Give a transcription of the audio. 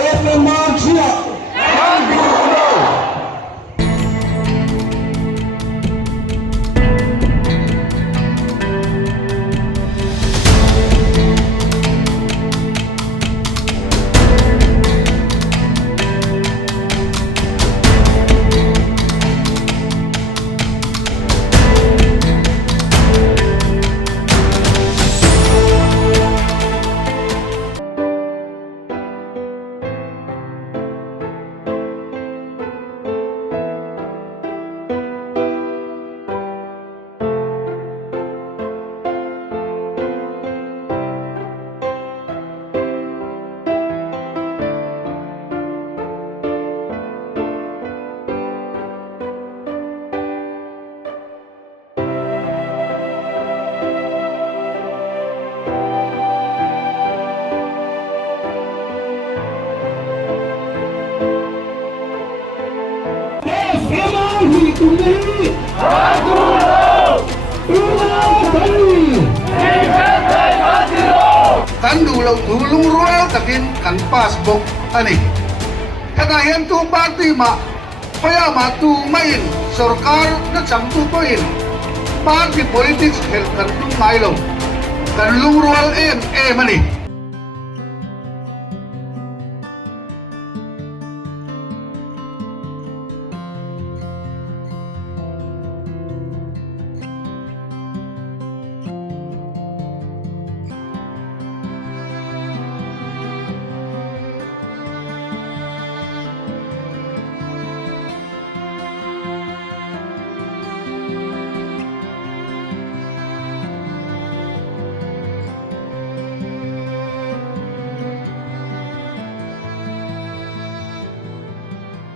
Magia. Kan dulung rural takin kan pasbok ani kanayan tu pati ma kaya matu main sarkar na samtu poin parti politik hel kan tu mailo kan lung rural mani